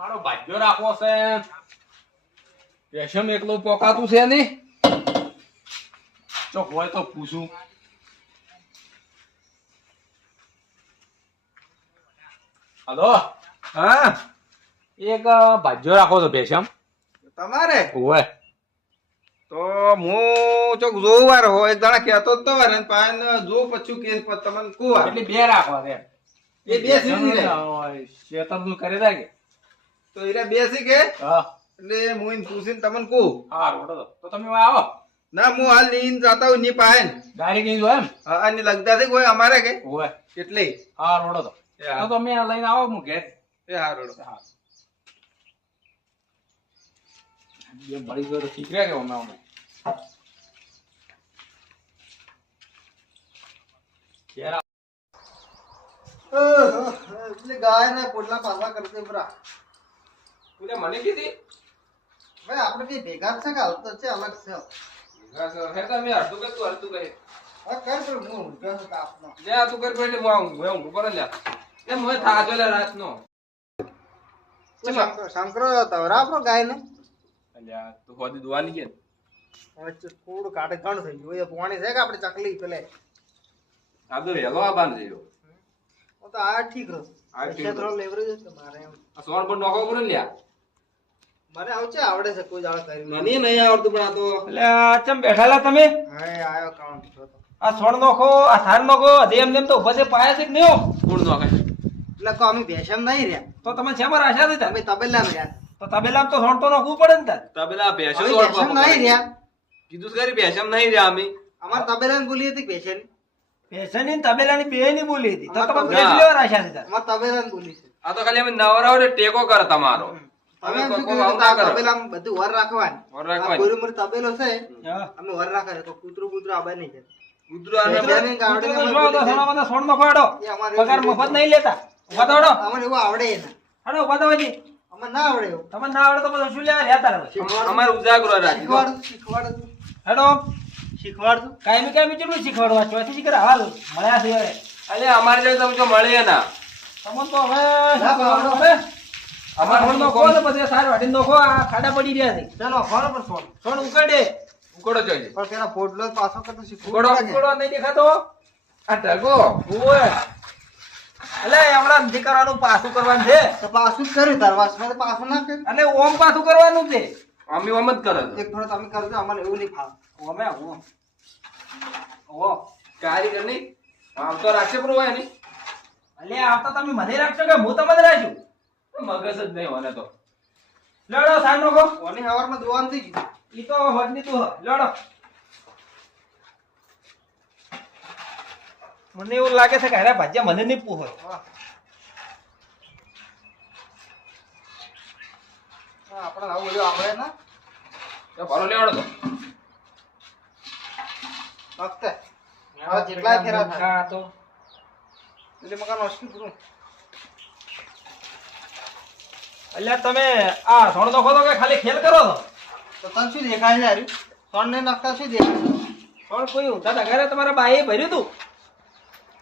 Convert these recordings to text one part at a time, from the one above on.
મારો ભાગ્યો રાખવો છે. રેશમ એકલું પોકાતું છે નહીં? ચોક હોય તો પૂછું. હલો? હા. એક ભાજ્યો રાખો છો ભેશમ. તમારે? હોય. તો હું ચોક જોવાર વાર હો એક દાડા કહેતો જ તો વાર ને પાન જો પછી કે પર તમને કુવા એટલે બે રાખવા છે. એ બે સીધી. શેતરનું કરી કે તો એરા બેસી કે? હા. એટલે હું એને પૂછીને તમને હા રોડો તો. તમે આવો. ના હું હાલ નીન જાતા ની પાહે ડાયરેક્ટ નહીં જોયા એમ? હા અને લગતા છે કોઈ અમારે કે? હોય. એટલે. હા રોડો તો. તો તમે લઈને આવો હું ઘેર. એ હા રોડો. હા. બે બળી ગયો ઠીક રહે કે અમે અમે. ગાય ના પોટલા પાસા કરશે બરા. તું મને કીધી? ભાઈ આપણે બે ભેગા છે કે આવતો છે અલગ છે. હે તો મેં હરતું કર તું હરતું કહે હા કર પણ હું ઊંઘ્યો છું લે આ તું કર હું આવું હું ઊંઘું પર લે. એ મોય થાજો લે રાતનો. શંકર તવરા આપણો ગાય ને અલ્યા તું હોદી દુવાની કે થોડું કાઢે કણ થઈ ગયું. એ પાણી છે કે આપણે ચકલી પેલે? આ તો આ બાંધ રહ્યો. હું તો આ ઠીક રહ્યો આ ક્ષેત્ર લેવરેજ છે મારે સોન પર નોખો પડે લ્યા. મને આવું છે આવડે છે કોઈ જાણ કરી મને નહીં આવડતું પણ આ તો એટલે ચમ બેઠાલા તમે? હા આયો કાઉન્ટ આ સોણ નોખો આ સાર નોખો એમ તેમ તો ઊભા છે પાયા છે કે નહીં કોણ નોખે? એટલે કો અમે ભેસમ નહીં રહ્યા. તો તમે છે મારા આશા થઈ અમે તબેલા રહ્યા. તો તબેલા તો સોણ તો નોખવું પડે ને તાર તબેલા દોડ ભેસમ નહીં રહ્યા. કીધું છે ખરી ભેંસમ નહીં રહ્યા અમે. અમાર તબેલા બોલી હતી ભેસનની તબેલા ની બે ની બોલી હતી. તો તમે તબેલા- લેવા આશા થઈ અમાર તબેલા બોલી છે. આ તો ખાલી અમે નવરાવ ટેકો કર તમારો. અમે અમે શું કોઈ કીધું? ના કે કરો. તબેલામાં બધું વર રાખવાનું. વર આ રાખવાની. કોઈનું તબેલો છે અમે વર રાખે તો કૂતરું કૂતરું આબા નહીં છે. કૂતરું આને ભેંસ બધા- બેને ગાવડે કૂતરો ને તો અમારે શું હતો? બોલી સોનામાં તો સોણ નોખો હેડો પગાર મફત નહીં લેતા. ઊભા અમને એવું આવડે ને હેડો ઊભા અમને ના આવડે તમને ના આવડે તો બધું શું લેવા લેતા રહો? અમારે ઉજાગરો રાખી શીખવાડું શીખવાડું. હેડો. શીખવાડું. કાયમી કાયમી કેટલું શીખવાડવા? ચોથી શીખર હાલ મળ્યા છે અરે અમારે જેવું તમે જો મળે ના તમને તો હવે ના, પાવડો. હવે અમારે સોણ નોખો ને પછી સાર વાટી નોખો આ ખાડા પડી રહ્યા છે. ચાલો ખોરો પર ફોન. ફોન ઉકડે ઉકડો જોઈએ પણ પેલા પોટલો પાછો કરતો શીખો ઉકડો ઉકડો નહીં દેખાતો? આ ઢગો. ઓય અલે હમણાં નથી કરવાનું પાછું કરવાનું છે. તો પાછું જ કર્યું તાર વાસમાં પાછું ના કર્યું? એટલે ઓમ પાછું કરવાનું છે. અમે ઓમ જ કરો. એક થોડો તમે કરજો અમને એવું નહીં ફાવે. ઓમે ઓમ. ઓ કારીગર નહીં. આમ તો રાખશે પણ હોય નહીં. અલે આવતા તમે મને રાખશો કે હું તમને રાખું? મગજ જ નહીં મને તો. લડો સાનો કો ઓની હવારમાં દુવાન થઈ ગયું ઈ તો હોજની તું. લડો. મને એવું લાગે છે કે અરે ભાજ્યા મને નહીં પૂ હોય આપણે આવું બધું આવડે ને? તો ભરો લેવડો તો. વખતે જેટલા ફેરા થાય. તો. એટલે મકાન વસ્તુ અલ્યા તમે આ સોણ નખો તો કે ખાલી ખેલ કરો છો? તો તને શું દેખાય છે હાર્યું સોન ને નખતા શું દેખાય પણ કોઈ ઊંધા ડગારે તમારા બાઈએ ભર્યું તું?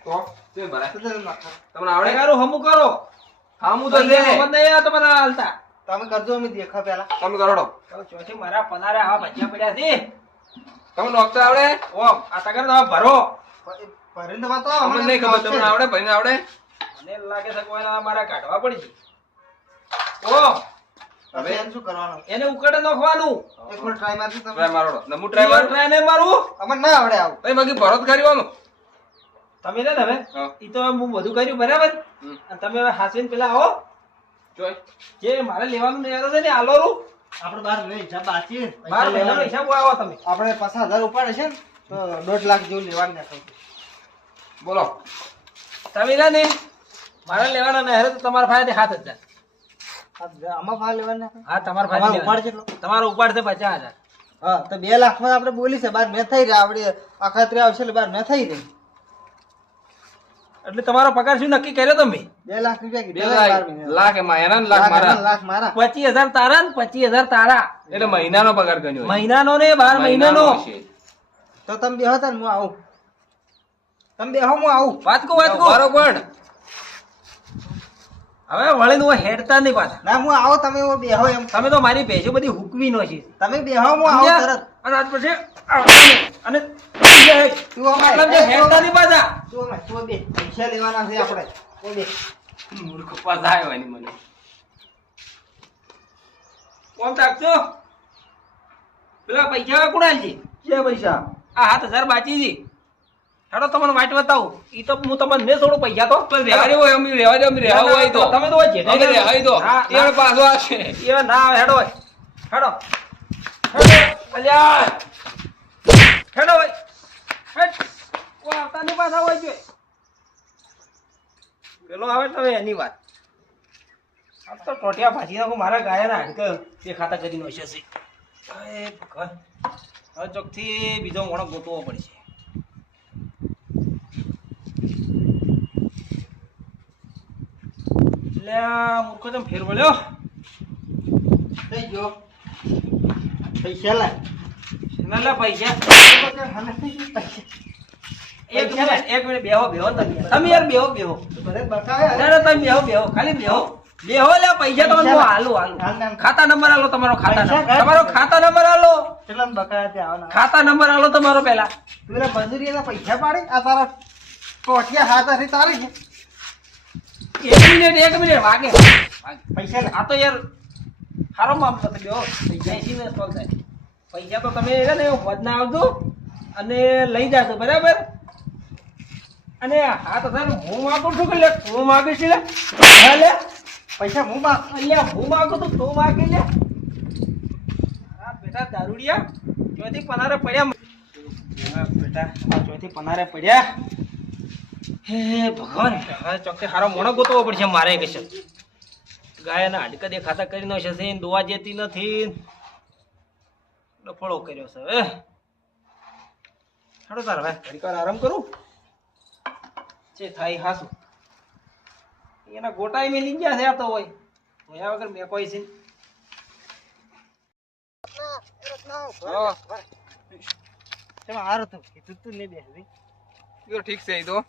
તો? તે નખતા. તમને આવડે? કારું હમું કરો. હામું તો લે મત નહીં આ તમારા હાલતા. તમે કરજો અમે દેખા પેલા તમે કરોડો તો ચોથી મારા પનારે આ ભજીયા પડ્યા છે. તમને નોખતા આવડે? ઓ આ તગર તમે ભરો. ભરીને તો અમને નહીં ખબર તમને આવડે? ભાઈને આવડે? મને લાગે છે કોઈના મારા કાઢવા પડી છે હવે? શું કરવાનું? એને ઉકળે નાખવાનું. એક મિનિટ ટ્રાય મારજો તમે. ટ્રાય મારો નમુ ટ્રાય મારો. ટ્રાય નહીં મારું. અમને ના આવડે આવું. ભાઈ બાકી ભરત કરવાનું તમે રે ને હવે. ઈ તો હું બધું કર્યું બરાબર? અને તમે હવે હાસીને પેલા આવો. જોઈ જે મારે લેવાનું નહીં આવતું છે ને આલોરું આપણે બાર લઈ હિસાબ બાકી. બાર હિસાબ આવો તમે. આપણે પચાસ હજાર ઉપાડે છે ને તો દોઢ લાખ જેવું લેવાનું નાખવું બોલો. તમે રે ને મારે લેવાના નહીં હવે તો તમારા ફાયદે હાથ હજાર આમાં ભાવ લેવાનું. હા તમારા અમારો ઉપાડ કેટલો તમારો ઉપાડ છે પચાસ હજાર. હા તો બે લાખમાં આપણે બોલી છે બાર મેં થઈ રહ્યા આપણે અખાત્રી આવશે એટલે બાર મેં થઈ રહી એટલે તમારો પગાર શું નક્કી કર્યો તમે? બે લાખ રૂપિયા બે કીધા બાર લાખ મહિના લાખ એના લાખ લાખ મારા. લાખ મારા. પચીસ હજાર તારા ને પચીસ હજાર તારા. એટલે મહિનાનો પગાર ગણ્યો હોય. મહિનાનો ને બાર મહિનાનો. તો તમે બેહો તાર હું આવું. તમે બેહો હું આવું. વાતકો વાતકો વાત પણ હવે વળીને હું હેડતા નહીં પાછા. ના હું આવો તમે બેહો એમ. તમે તો મારી ભેંસો બધી હુકવી નો છે. તમે બેહો હું આવો તરત. અને આજ પછી અને તું અમારે હેડતા નહીં પાછા. તું અમારે તું બે પૈસા લેવાના છે આપણે. તું બે. મૂર્ખ પાછા આવ્યો એની મને. કોમ રાખજો પેલા પૈસા કોણ છે કે પૈસા? આ હાથ હજાર બાચી છે. હેડો તમને વાટ બતાવું. ઈ તો હું તમને ને છોડું પૈસા તો. રેવાડી હોય અમે રેવા દે અમે રહેવા હોય તો. તમે તો હોય છે અમે રહેવાય તો. હા, એ હવે પાછો આવશે. એ ના આવે હેડો. હોય હેડો અલ્યા. હેડો હોય હેડ. કોઈ આવતા નહીં પાછા હોય છે. પેલો આવે તો એની વાત. આ તો ટોટિયા ભાજી નાખું મારા ગાયના હાડકે તે ખાતા કરી નો છે. હવે ચોકથી બીજો મોણો ગોતવો પડશે. આ મૂર્ખો તેમ ફેર વળ્યો. થઈ ગયો. પૈસા લાય. ના લે પૈસા. હાલે થઈ ગયું પૈસા. એક મિનિટ એક મિનિટ બેહો બેહો તમે. તમે યાર બેહો બેહો. ના ના તમે બેહો બેહો. ખાલી બેહો. બેહો લે પૈસા તમને હું હાલું હાલ. હાલું હાલ. ખાતા નંબર આલો તમારો ખાતા નંબર. તમારો ખાતા નંબર આલો. બકાયા ખાતા નંબર આલો તમારો પહેલા. પેલા મજૂરી પૈસા પાડી? આ તારા ટોટિયા હાથ તારી છે. એક પૈસા આ તો યાર સારો મામલો બેહો પૈસા એસી થાય? પૈસા તો તમે છે ને વધના આવજો અને લઈ જાશો બરાબર? અને હા તો સર હું માગું છું કે તું માગે છે લે લે. પૈસા હું માગ અહીંયા હું માગું તો તું માગે લે. બેટા દારૂડિયા, ચોથી પનારે પડ્યા. બેટા ચોથી પનારે પડ્યા. હે ભગવાન. હવે ચોકથી સારો મોણો ગોતવો પડશે મારે કે છે ગાયના હાડકા દેખાતા કરી નો છે દોવા જેતી નથી. ડફળો કર્યો છે હવે હાડો તાર હવે ઘડીક વાર આરામ કરું. છે થાય હાસું એના ગોટાઈ મેં ગયા છે આ તો હોય. ધોયા વગર મેં કોઈ છે હા, તેમાં હારું કીધું તું નહીં એ તો ઠીક છે એ તો.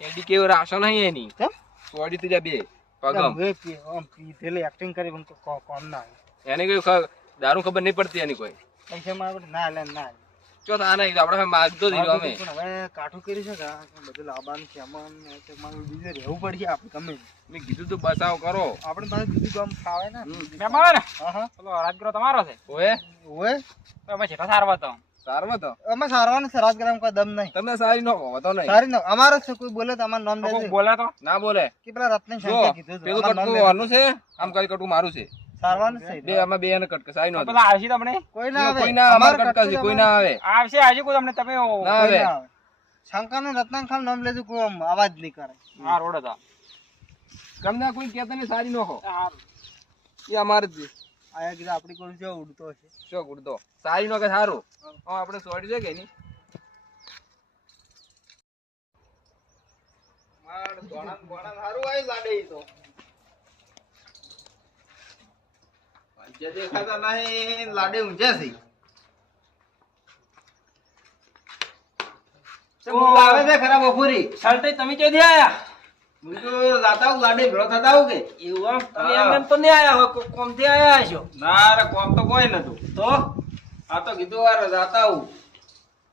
એડી કેવું રાશો નહીં એની? સોડી તું જા બે પગમ. હવે પી- આમ પીધેલી એક્ટિંગ કરી પણ કોમ ના એને કઈ દારૂ ખબર નહીં પડતી એની કોઈ. પૈસા માં ના લે ના. ચો આ નહીં આપણે માગતો દીધો અમે. હવે કાઠું કરી છે કે બધું લાવવાનું છે અમન તે મારે બીજે રહેવું પડશે આપણે ગમે તે. મેં કીધું તો બચાવ કરો. આપણે પાસે બીજું કામ ફાવે ને. મેં ને? હા હા. પેલો રાજગ્રો તમારો છે. ઓએ ઓએ તો અમે છેટા સારવા તો. સારવા તો. અમે સારવાનું છે રાજગ્રામ કોઈ દમ નહીં. તમે સારી નો કહો તો નહીં. સારી ના અમારો છે કોઈ બોલે તો અમારું નામ લેજે. બોલે તો. ના બોલે. કે પેલા રત્ન શંકર કીધું પેલું કટકું લેજે. છે આમ કઈ કટકું મારું છે. સારવાનું છે. બે અમે બે ને કટકે સાઈ નો પેલા આવશે તમને? કોઈ ના આવે. કોઈ ના અમાર અમારું છે કોઈ ના આવે. આવશે આવશે કોઈ તમને તમે ના આવે. શંકર ને રત્ન ખાન નામ લેજો કોઈ અવાજ નહીં કરે. હા રોડ હતા ગમે કોઈ કહેતા નહીં સારી નો એ અમારે જ આયા કીધું આપણી કોણ જો ઉડતો છે ચો ઉડતો? સારી નો કે સારું? હા આપણે સોડી છે કે નહીં? જે દેખાતા નહીં લાડે ઊંઝા છે. આવે છે ખરા બપોરી? સાલટે તમે ક્યાંથી આયા? હું તો જાતા હું લાડે ભેળો થતા આવું કે? એવું આમ? તમે એમ એમ તો નહીં આયા હો કો- કોમથી આયા ના રે કોમ તો કોઈ નતું. તો? આ તો કીધું વાર જાતા આવું.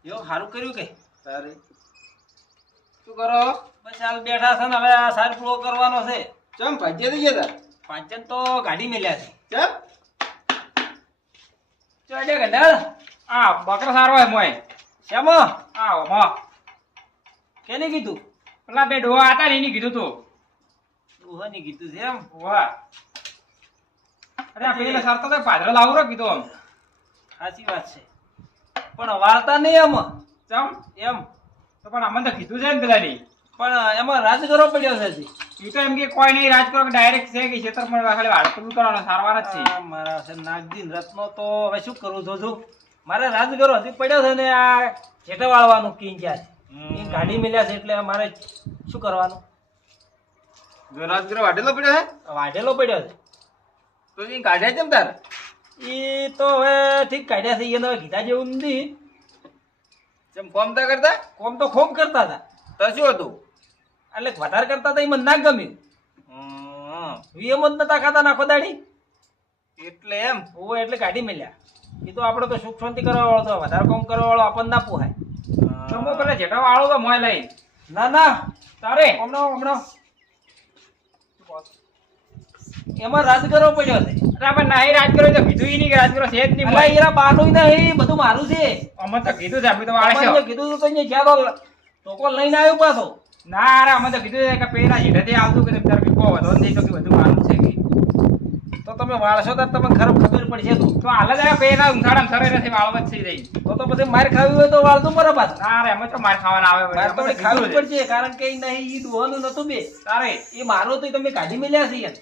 યો સારું કર્યું કે? તારે. શું કરો? બસ હાલ બેઠા છે ને હવે આ સારી પૂરો કરવાનો છે. ચમ ભાજ્ય થઈ ગયા પાંચન તો ગાડી મેલ્યા છે. ચમ. ચોડે ગંડાળ આ બકરા સારવાય મોય શ્યામો આ ઓમો. કેને કીધું? પેલા બે ડોહા હતા ને એને કીધું તું. ડોહાને કીધું છે એમ? વાહ અરે આ પેલા સરતો તો પાદરો લાવું રો કીધું આમ. સાચી વાત છે. પણ વાર્તા નહીં એમ. ચમ? એમ. તો પણ અમને તો કીધું છે ને પેલાની. પણ એમાં રાજ કરવો પડ્યો છે. ઈ તો એમ કે કોઈ નહીં રાજ કરો ડાયરેક્ટ છે કે ખેતર પણ ખાલી વાળતું કરવાનો સારવાર જ છે. મારા છે નાગદીન રત્નો તો હવે શું કરું છું મારે રાજગરો હજી પડ્યો છે ને આ ખેતર વાળવાનું કિંગ ક્યાં છે. એ ગાડી મિલ્યા છે એટલે મારે શું કરવાનું? જો રાજગરો વાટેલો પડ્યો હે? વાઢેલો પડ્યો છે. તો એ કાઢ્યા ચમ તાર? એ તો હવે ઠીક કાઢ્યા છે એને કીધા જેવું નથી. જેમ કોમ તા કરતા? કોમ તો ખૂબ કરતા હતા. તો શું હતું? એટલે વધારે કરતા હતા એ મને ના ગમ્યું. વીએમ જ નતા ખાતા નાખો દાડી. એટલે એમ? ઓ એટલે કાઢી મેલ્યા. એ તો આપણે તો સુખ શાંતિ કરવા વાળો તો વધારે કામ કરવા વાળો આપણને ના પોહાય. ચમો પેલા જેઠા વાળો તો મોય લઈ? ના ના. તારે? હમણાં હમણાં. એમાં રાજ કરવો પડ્યો છે. અરે આપણે નાહી રાજ કર્યો તો કીધું ઈ નહીં કે રાજ કરો છે જ નહીં મોય. એરા બાનું નહીં બધું મારું છે. અમે તો કીધું છે આપણે તો વાળે છે. કીધું તો અહીંયા જ્યાં તો ટોકો લઈને આવ્યો પાછો. ના અરે અમે તો કીધું છે કે પેલા જેઠેથી આવતું કે તમે બીકો વધો નહીં તો કે બધું મારું તમે વાળશો તો તમને ખરાબ ખબર પડશે. તું તો હાલ જ આ પેલા ઉંઘાડા સરે નથી વાળવા જ થઈ જાય. તો તો પછી માર ખાવી હોય તો વાળતો બરાબર. ના અમે તો માર ખાવાના આવે માર તો ખાવી. પડશે કારણ કે નહીં ઈ દુહાનું નતું બે. તારે? એ મારો તો તમે કાઢી મેલ્યા છે યાર.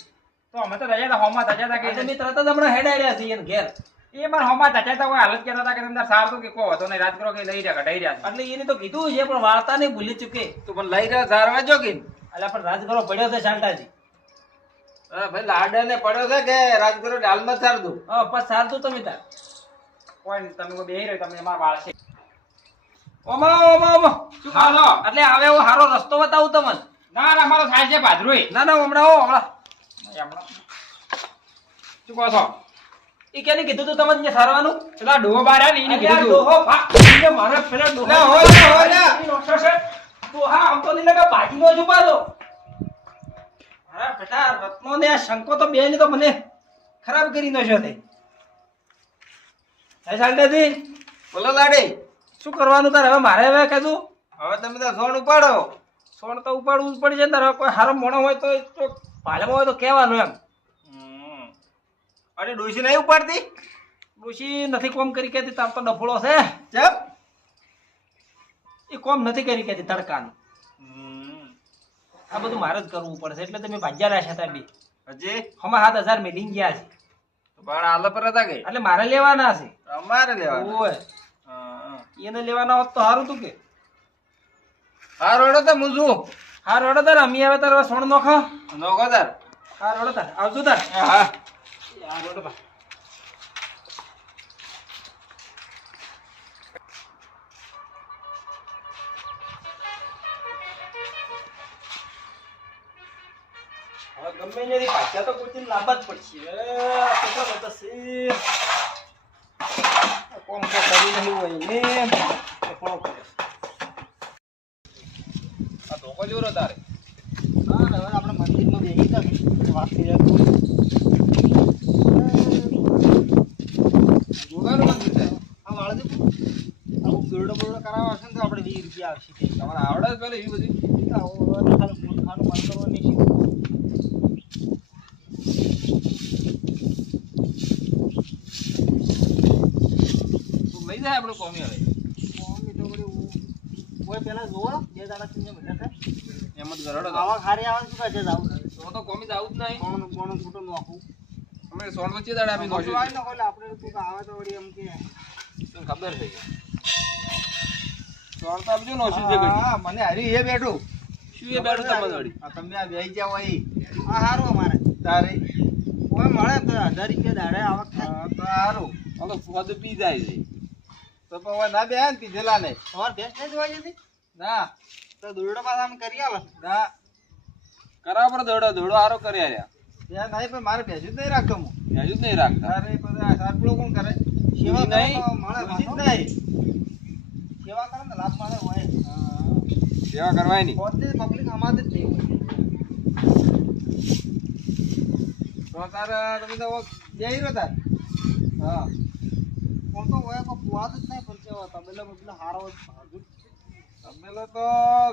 તો અમે તો રજા હતા હોમાં રજા હતા કે તમે તરત જ હમણાં હેડ આવ્યા છે યાર ઘેર. એ પણ હોમાં તજા હતા કોઈ હાલત કહેતા હતા કે તમને સાર તો કે કહો હતો નહીં રાજ કરો કે લઈ રહ્યા કઢાઈ રહ્યા એટલે એને તો કીધું છે પણ વાર્તા ને ભૂલી ચૂકે. તો પણ લઈ રહ્યા સારવા જો કે. એટલે પણ રાજ કરો પડ્યો છે શાંતાજી. ભાઈ લાડા ને પડ્યો છે કે રાજગુરુ ડાલમાં ચાર દઉં? હા બસ સારતું તમે તાર. કોઈ તમે કોઈ બેહી રહ્યો તમે અમાર વાળ છે. ઓમા ઓમા ઓમા. શું કહો એટલે હવે હું સારો રસ્તો બતાવું તમને. ના ના મારો થાય છે ભાદરોય ના ના હમણાં હો હમણાં. હમણાં. શું કહો છો? એ કેને કીધું તું તમને અહીંયા સારવાનું? પેલા ડોહો બાર આવે ને એને કીધું ડોહો, ફા મારા પેલા ડોહો- હો હો. ડોહા, આમ તો નહીં લાગે, ભાજીનો જ ઉપાડો. મારા બેટા, રત્નો ને આ શંકો તો બે તો મને ખરાબ કરી નાખ્યો તે. હે શાંતાજી, બોલો લાડી. શું કરવાનું તારે? હવે મારે હવે કીધું. હવે તમે તો સોન ઉપાડો. સોણ તો ઉપાડવું જ જાય ને તારે કોઈ હારો મોણો હોય તો ભાડામાં હોય તો કહેવાનું એમ. અરે ડોસી નહીં ઉપાડતી? ડોશી નથી કોમ કરી કહેતી. તાર તો ડફોળો છે. ચપ એ કોમ નથી કરી કહેતી તડકાનું. આ બધું મારે જ કરવું પડશે એટલે તમે ભાગ્યા રાખ્યા હતા બે. હજી? હમણાં સાત હજાર મેલી ગયા છે. પણ આલો પર હતા કે? એટલે મારે લેવાના છે. અમારે લેવાના. ઓય. એને લેવાના હોત તો સારું તું કે. હા રોડો તો મુજુ હા રોડો તાર અમી આવે તાર સોણ નોખો. નોખો તાર. હા રોડો તાર આવજો તાર. હા હાર રોડો તાર. ગમે ત્યાંથી પાછા તો કોઈ લાંબા જ પડશે. કેટલા બધા છે. કોમ તો કરી રહ્યું હોય ને. કોણ કરે. આ ધોકો જોરો તારે. હા, હવે આપણે મંદિરમાં બેસી તા વાત થઈ જાય. મંદિર છે આ વાળજો આવું દોરડો બોરડો કરાવવા હશે ને તો આપણે વીસ રૂપિયા આવશે. તમારે આવડે પેલે એ બધી આવું ખાલી મૂર્ખાનું મન કરવાની છે તું લઈ જાય આપણે કોમી હવે મમ્મી તો વળી હું- કોઈ પેલા જોવો બે દાડા થી મજા થાય એમ જ ગરડો આવવાનું આવા શું કાજે જાવ તો તો કોમી જ આવું જ નહીં. કોણ કોણ ફૂટો નાખું અમે સોળ વચ્ચે દાડે આપી નોખ્યું આવે આપણે તું આવે તો વળી એમ કે. તને ખબર છે? સોળ તો આપજો નોખ્યું છે હા મને હારી એ બેઠું. શું એ બેઠું તમને વળી તમે આ બેહી જાવ અહીં આ સારું અમારે. તારે? કોઈ મળે તો હજાર રૂપિયા દાડે આવક થાય તો હાલો ફુવા તો પી જાય છે. તો પણ ના બેહે ને પીધેલા ને તમારે ભેંસ નહીં જોવા જતી ના. તો દોરડો પાછા આમ કરી આલો. ના. કરાવ પર દોડો દોડો આરો કરી આલ્યા. ત્યાં નહીં પણ મારે ભેંસ જ નહીં રાખતો હું ભેજુ જ નહીં રાખતા. અરે પણ આ સારપુડો કોણ કરે? સેવા કરે નહીં. માણસ મળે જ નહીં. સેવા કરે ને લાભ મળે હોય. સેવા કરવાય નહીં. પોતે પબ્લિક અમારે જ નહીં તો તારે તમે તો બેહી રહ્યો તાર હા. કોણ તો હોય કોઈ પુવાત જ નહીં પણ સેવા તમે લોકો હારો જ ભાજુ જ છે. તો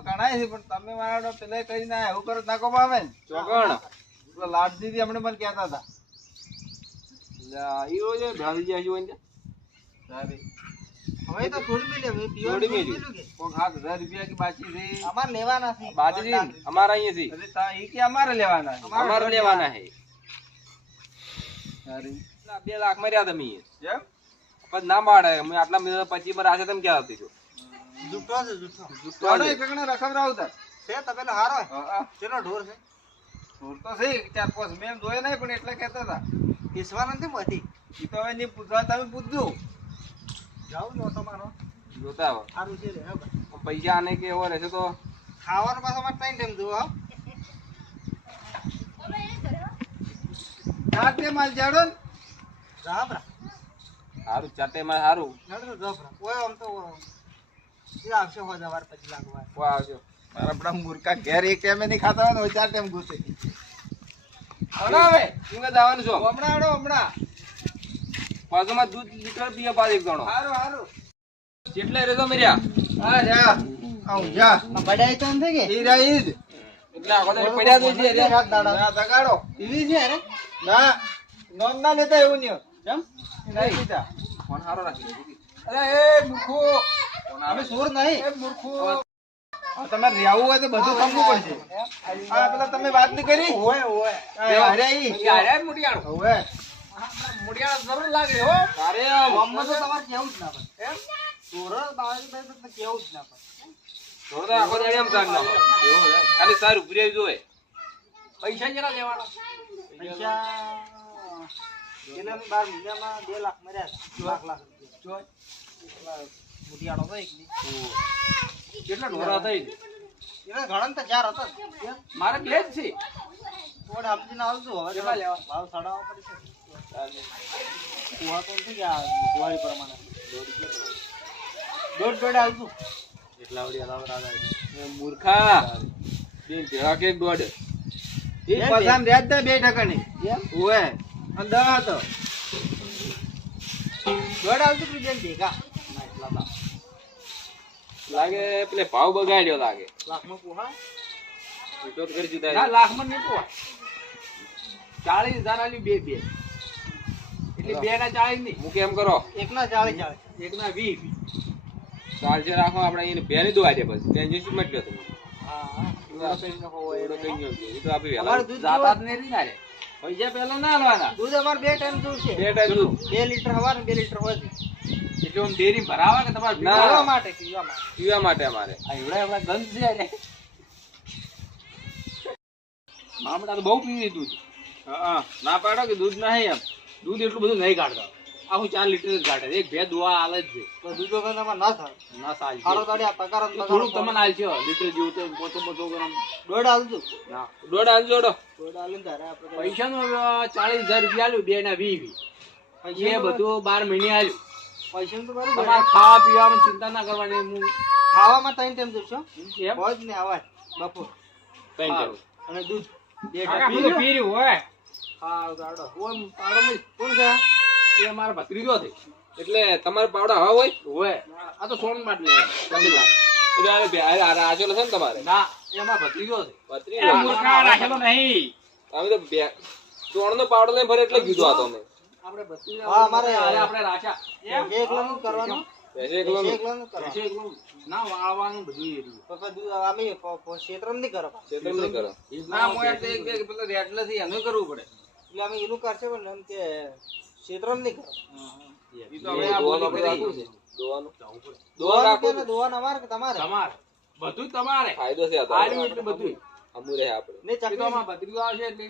ઘણાય પણ તમે મારા પેલા ના એવું કરો ના કોપ આવે ને. ચોગણ. પેલો લાડજીથી હમણાં મને કહેતા હતા. જાય છે વંજા હવે તો થોડી મિલી થોડી મિલી. કોક સાત હજાર રૂપિયા કે બાકી છે. અમારે લેવાના છે. બાકી છે ને? અહીંયા છે. કે અમારે લેવાના અમારે લેવાના છે. બે લાખમાં રહ્યા તમે ના માડે અમે આટલા મિનિટ પછી પર આજે તમે ક્યાં હતી જૂઠો છે જૂઠો જૂઠો એક એકને રખવડાવું તાર છે હારો હા. ચેનો ઢોર છે? ઢોર તો છે ચાર પાંચ મેં જોયે નહીં પણ એટલે કહેતા હતા. પીસવા નથી મતી એ તો હવે નહીં પૂછવા તમે પૂછજો. જાઉં જો તમારો. જોતા આવો સારું છે પૈસા આને કે એવો રહેશે તો? ખાવાનું પાછો અમારે ટાઈમ ટાઈમ જોવો હા. ચાટે માલ જાડો ને. રાબરા સારું ચાટે માં સારું ઓય આમ તો એ આવશે હો જવાર પછી લાગવા? કોઈ આવજો. મારા આપણા મૂર્ખા ઘેર એક ટાઈમે નહીં ખાતા હોય ને ચાર ટાઈમ ઘૂસે. હમણાં હવે? ઈંગા જવાનું છો? હમણાં આડો હમણાં. પાછુમાં દૂધ લીટર પીએ પાછો એક જણો. હારું હારું. જેટલા રેજો મેર્યા. હા જા. આવું જા. આ બડાઈ તો થઈ ગઈ ઈ રહ્યા એટલે આખો પડ્યા જ છે રે. રાત દાડા. ના તગાડો પીવી છે અરે ના લેતા એવું નહીં કેમ? નહીં લીધા ફોન હારો રાખી અરે એ અમે સોર નહીં. મૂર્ખો રહેવું હોય તો બધું સમજવું પડશે. હા પેલા તમે વાત નહીં કરી? હોય હોય અરે ઈ. ઈ આર્યા મુડિયાળો. જરૂર લાગે હો. તો તમારે કેવું જ ના પડે. એમ? સોર બાવી ભાઈ તો કેવું જ ના પડે. થોડો તો આખો દાડો આમ કાઢ નાખો. ખાલી સારું પૂરી જોઈએ પૈસા કેટલા લેવાના? પૈસા બાર મહિનામાં બે લાખ મર્યા. લાખ લાખ રૂપિયા. પેલા મુઢિયાળો હતો એક કેટલા ઢોરા થઈ છે? એના ઘણા ને તો ચાર હતા. મારે બે જ છે. થોડા સમજીને આવજો. હવે કેટલા લેવા? ભાવ ચડાવવા પડશે. કુવા તો નથી કે દિવાળી પ્રમાણે? દોઢ દોઢ આવજો. એટલા વળી અલાવ રાધા મૂર્ખા. બે ભેળા કે દોઢ ઈ પસામ રહ્યા દે બે ટકાની ઓવે અને દહ હતો. દોઢ આવજો બેન ભેગા. ના એટલા લાગે પેલે ભાવ બગાડ્યો લાગે. લાખમાં પોહા? કરી દીધા ના લાખમાં નહીં પોહા. ચાલીસ હજાર આલ્યું બે બે. એટલે બે ના ચાલીસ નહીં. હું કેમ કરો. એકના ચાલીસ ચાલીસ એક ના વીસ ચાલશે રાખો આપણે એને બે ની દોવા છે બસ ત્યાં જઈશું મત ગયો તમે ન દૂધ? ના પૈસા પેલા ના લેવાના દૂધ અમારે બે ટાઈમ જોઈશે બે ટાઈમ દૂધ. બે લીટર હવાર બે લીટર હોય આમ ડેરી ભરાવા કે તમારે પીવા માટે પીવા માટે? પીવા માટે અમારે. આ એવડા એવડા ગંધ છે રે મામડા તો બહુ પીવી દૂધ. હા ના પાડો કે દૂધ નહીં એમ. દૂધ એટલું બધું નહીં કાઢતા. આખું ચાર લીટર જ કાઢે. એક બે દુઆ આલે જ છે. દૂધ વગર તમારે ના થાય. ના થાય. હારો દાડી આ પગાર થોડુંક તમને આલ છે. લીટર જેવું તો પોતે પોતો ગરમ દોઢ આવજો ના. દોઢ આલ જોડો દોઢ આલીને તારે કઈ- ચાલીસ હજાર રૂપિયા આલ્યું બે ના વીસ વીસ. એ બધું બાર મહિને આલ્યું. પૈસાનું તો બરોબર ખાવા પીવામાં ચિંતા ના કરવાની હું ખાવામાં ત્રણ ટાઈમ જશો એમ હોય જ ને અવાજ બપોર ત્રણ ટાઈમ. અને દૂધ. બે ટાઈમ. પીર્યું હોય હા. દાડો ઓમ પાડો કોણ છે એ અમારા ભત્રીજો છે. એટલે તમારે પાવડા હવા હોય? હોય. આ તો સોન માટે લે. એટલે આને બે- આ- આ છે ને તમારે? ના એ અમારા ભત્રીજો છે. પતરી એ મૂર્ખા રાખેલો નહીં. અમે તો બે ચોણ નો પાવડો લઈને ભરે એટલે કીધું આ તો અમે આપણે ભત્રીજો હા, અમારે- આપણે રાખ્યા. કરવાનું. કરવાનું. એક બે પેલો રેટલે થી એનું કરવું પડે. એટલે એનું કરશે પણ એમ કે ક્ષેત્રમાં નહીં કરો ઈ તો હવે આ દોવાનું બોલી આપણે રાખવું કરી. છે દોવાનું. દોવાનું દોવાનું રાખવું કે ને દોવાનું અમારે તમારે? તમારે. બધું જ તમારે. ફાયદો છે આ તો. આલ્યું એટલે બધું અમુ રહે આપણે. ને ચકલીમાં અમારા આવશે એટલે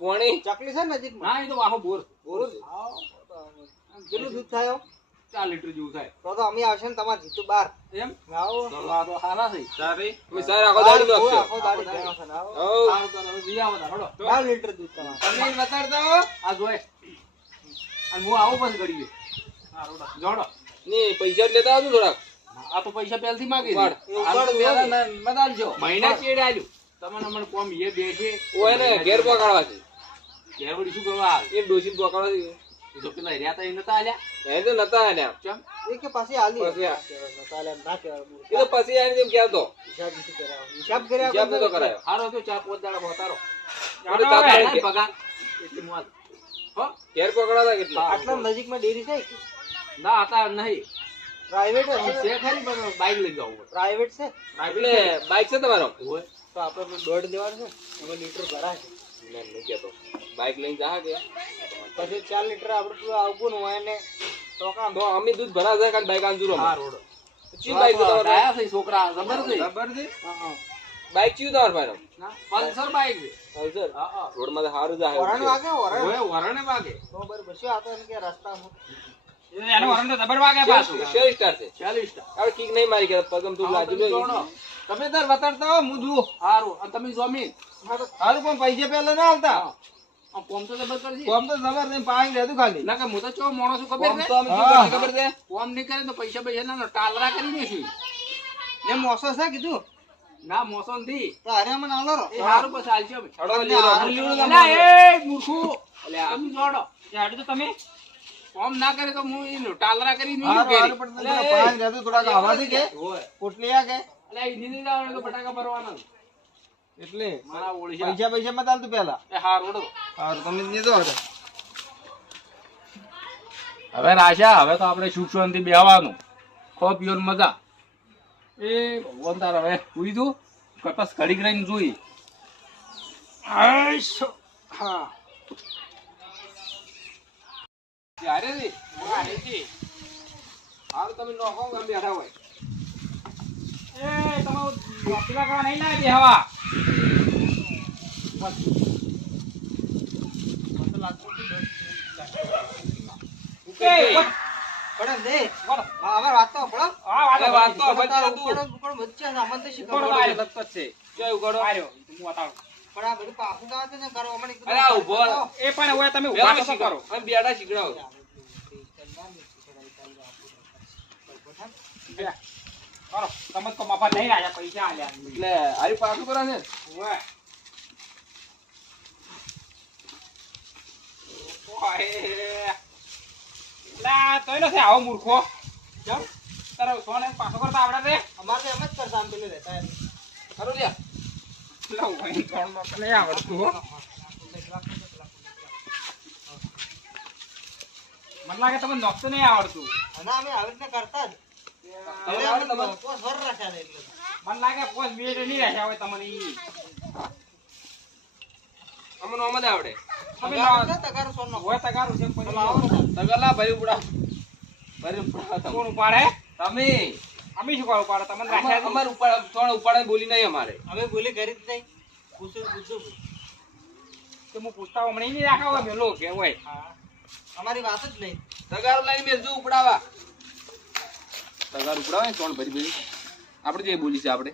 કોણી ચકલી છે નજીક ના એ તો વાહો બોર. બોર કેટલું દૂધ થાય ચાર લીટર જેવું થાય. તો તો અમે આવશે ને તમારે જીતું બાર. એમ? આવો. તો આ તો સારા થઈ અમે સારા આખો દાડી નો આખો દાડી છે આવો. તો હવે જઈ આવો હડો ચાર લીટર દૂધ તમારે. તમે બતાડતા હો. આ જોય. અને હું આવું બંધ ઘડીએ સારું જોડો ને પૈસા લેતા આવજો થોડાક. આ તો પૈસા પહેલથી માગી દે મહિના ચેડે આલ્યું? તમને અમને કોમ એ બે છે. ઓ એને ઘેર પકડવા છે. ઘેર વળી શું કરવા આવે? ડોસી પકડવા છે. તો પેલા રહ્યા તા એ નતા આલ્યા? એ તો નતા આને ચમ? એ કે પાછી આલી. પાછી આ. ચાલે ના કહેવાય. એ તો પછી આને જેમ કહેતો. હિસાબ નથી કર્યા. હિસાબ કર્યા હિસાબ નતો કરાયો. હારો તો ચાર પાંચ દાડા હોતારો આપણે તાતા હવે કે- પગાર. એટલે હું હો? ઘેર પકડવા કેટલા? આટલા નજીકમાં ડેરી છે? ના હતા નહીં. પ્રાઇવેટ છે ખરી પણ બાઈક લઈ જવું પ્રાઇવેટ છે? એટલે બાઈક છે તમારો? હોય. તો આપણે દોઢ દેવાનું છે એમાં લીટર ભરાશે. મેં નહીં કહેતો. બાઇક લઈને જા કે. પછી ચાર લીટર આપણે પેલું આવવું હોય ને તો કાં તો અમે દૂધ ભરા જાય કાલ બાઇક આંજુરો હા રોડ. ચી બાઇક તો આયા છે છોકરા જબર છે હા, બાઇક ચી તમારે ભાઈ પલ્સર બાઇક છે. પલ્સર? હા, હા. રોડમાં સારું જાય વરણ વાગે વરણ? હોય, વરણે વાગે. તો બર શું આ તો એમ કે રસ્તામાં? એનો વરણ તો જબર વાગે પાછું. 40 સ્ટાર છે. ચાલીસ સ્ટાર હવે કિક નહીં મારી કે પગમ તું લાજુ લે. તમે દર વતાડતા હો હું જુઓ. હારું અને તમે જમીન હારું પણ પૈસે પહેલા ના આવતા કોમ તો જબર કરશે કોમ તો જબર નહીં પાણી રહેતું ખાલી. ના કે હું તો ચો માણસ ખબર છે? તો અમે શું હા. કરીએ ખબર છે? કોમ નહીં કરે તો પૈસા પૈસા ના ટાલરા કરી દઈશું ને મોસો છે કીધું? ના મોસો નથી. તો હારે મને આલો રો એ સારું પછી હાલશે અમે હળો એટલે લીધો. હારું લીધું અલા, એ મૂર્ખું. અલ્યા, તમે જોડો. એ તો તમે. કોમ ના કરે તો હું ટાલરા કરી નહીં હારું, ઘેરી. હારું, પણ પેલા પાણી રહેતું થોડાક આવાથી કે? હોય. કે? અલા, ઈ નીંદી જવાનું તો બટાકા ભરવાના એટલે મારા ઓળશા પૈસા પૈસા માં ચાલતું પેલા? એ હારું ઉડો. હારું તમે નીધો હતો હવે. રાશા હવે તો આપણે સુખ શાંતિ બેહવાનું. ખો પીઓની મજા. એ ભગવાન તાર હવે ઉઈ તું કપાસ ઘડી રહીને જોઈ. હા. ત્યારે રી. હારું તમે નોખો ગામ બેઠા હોય. એ તમારું પેલા કરવા નહીં લાગે હવા બેડા શીખડાવો તમે તો મફત નહીં આવ્યા પૈસા આલ્યા. એટલે આરી પાછું કરે છે. ઓય. તોય નથી આવો મૂર્ખો. કેમ તારો સોને પાછો કરતા આવડે છે? અમારે એમ જ કરતા આમ પેલું રહેતા ખરું લ્યા. ભાઈ, ત્રણમાં તો નહીં આવડતું. મને લાગે તમને નોખતો નહીં આવડતું. અને અમે આવી રીતના કરતા જ. મને લાગે પોસ મિનિટ નહીં રહેશે હવે તમને ઈ. અમને ઓમ આવડે. તગારું ના- છે, તગારું સોનનો. હોય તગારું છે પછી તમે તગલા ભરી ઉપડા. ભરી ઉપડા કોણ ઉપાડે? તમે. અમે શું કરવા ઉપાડે? તમને અમાર રાખ્યા અમાર ઉપાડ ત્રણ ઉપાડે બોલી નહીં અમારે. અમે બોલી કરી જ નહીં. તો હું પૂછતા હમણાં નહીં રાખા હોય મેલો કે હોય. હા. અમારી વાત જ નહીં. તગાર લઈને મેલજો ઉપડાવા. તગાર ઉપડાવે ત્રણ ભરી ભરી. આપણે જે બોલી છે આપણે.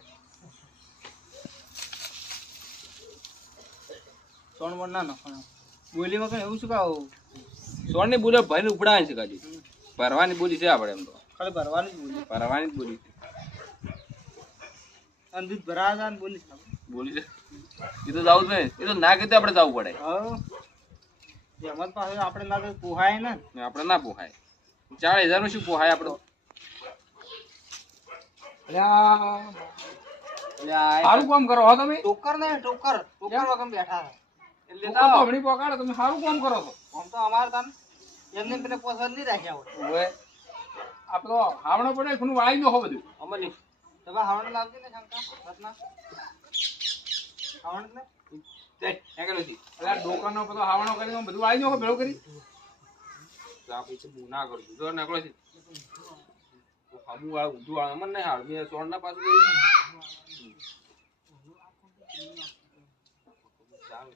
ત્રણ વણ ના નાખવાનો. બોલીમાં કઈ એવું શું કહું ત્રણની બોલે ભરીને ઉપડાવે છે કાજી ભરવાની બોલી છે આપણે એમ તો. ખાલી ભરવાની જ બોલી. ભરવાની જ બોલી છે. અને દૂધ ને બોલી બોલી છે. એ તો જવું જ એ તો ના કીધું આપણે જવું પડે. એમાં પાસે આપણે ના પોહાય ને. ને આપણે ના પોહાય. ચાર હજારનું શું પોહાય આપણે? સારું કામ કરો હો તમે. ટોકર ને ટોકર ટોકર બેઠા છે. એટલે તો હમણાં તમે સારું કામ કરો છો. આમ તો અમારે તાન એમને પેલે પસંદ નહીં રાખ્યા હોય. ઓવે આપણો હાવણો પડે ખૂણું વાળી નો બધું. અમરની તમે હાવણ લાવજો ને શંકા. રત્ના. હાવણ ને? ડોકાનો પેલો હાવણો કરીને બધું વાળી નો ભેળો કરી. આ પછી બહુ ના કરજો જો નીકળો છે હમું વાળું ઊંધું વાળું નહીં હાલ. મેં સોળ ના. પાછું સારું.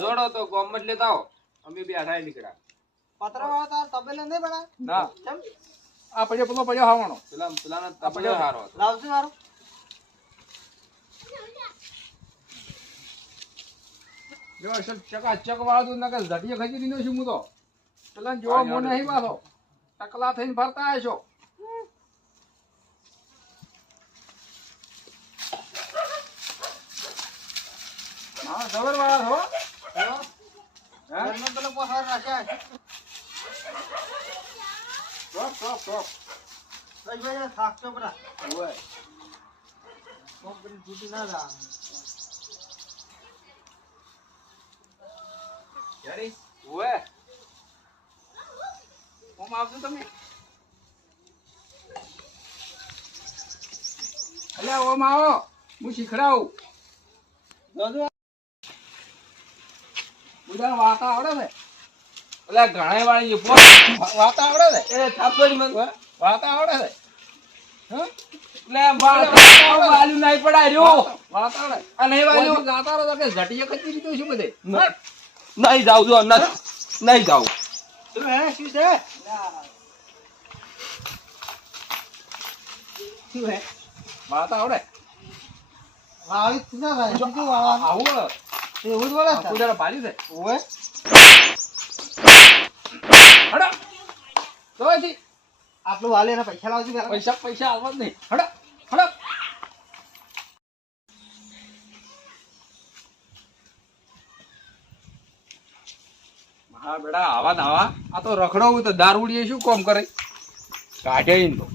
જોડો તો ગોમત લેતા આવો. અમે બે અઢાઈ નીકળ્યા. પતરા તબેલો નહીં ના. આ પડ્યો પેલો પડ્યો હાવણો. પેલા પેલા તપડ્યો હારો હતો. લાવજો હારું. જો અસલ ચકા ચક વાળો ઝટીએ ખજી દીધો છું હું તો. પેલા જોવા મોં નહીં પાછો ટકલા થઈને ફરતા આવ્યા છો? હા? જબર વાળા છો પેલો પોસવાર રાખ્યા છે. ચોક ચોક ચોક ભાઈ થાકતો કરીને છૂટી ના જાય યારી ઓએ કોમ આવજો તમે. અલ્યા ઓમ આવો. હું શીખડાવું. જોજો બધા વાતા આવડે ને? એટલે ઘણા વાળી વાતા આવડે ને? એ થાપડી મન. વાતા આવડે ને? એટલે વાલ્યું નહીં પડાય રહ્યો વાતા આવડે આ નહીં વાલ્યું ગાતા રહો કે ઝટીએ ખજી દીધું છું બધે? નહીં જાઉં જો હમણાં નહીં જાઉં શું છે આવડે વાળી જ ના ભાઈ એવું જ વળે આખું જરા પાડી દે ઓએ હડા તો આટલું વાલે એના પૈસા લાવજો પૈસા પૈસા આવવા જ નહીં હડા હડા બેટા આવા ને આવા. આ તો રખડો હોય તો દારૂડીએ શું કોમ કરે? કાઢે તો.